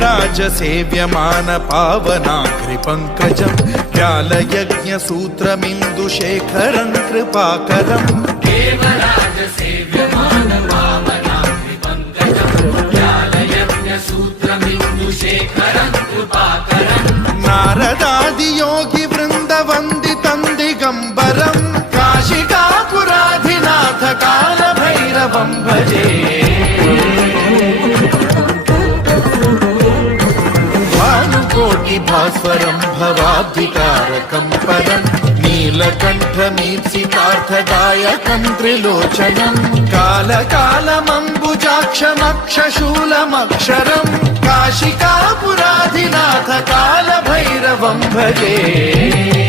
देवराज सेव्यमान पावनाग्रिपङ्कजं व्यालयज्ञसूत्रमिन्दुशेखरं कृपाकरं देवराज सेव्यमान पावनाग्रिपङ्कजं व्यालयज्ञसूत्रमिन्दुशेखरं कृपाकरं नारदादियोगि वृन्दवन्दितं दिगम्बरं काशिकापुराधिनाथ कालभैरवं भजे भास्वरं भवाब्धिकारकं परं नीलकण्ठमीप्सितार्थदायकं त्रिलोचनं कालकालमम्बुजाक्षमक्षशूलमक्षरं काशिकापुराधिनाथ कालभैरवं भजे।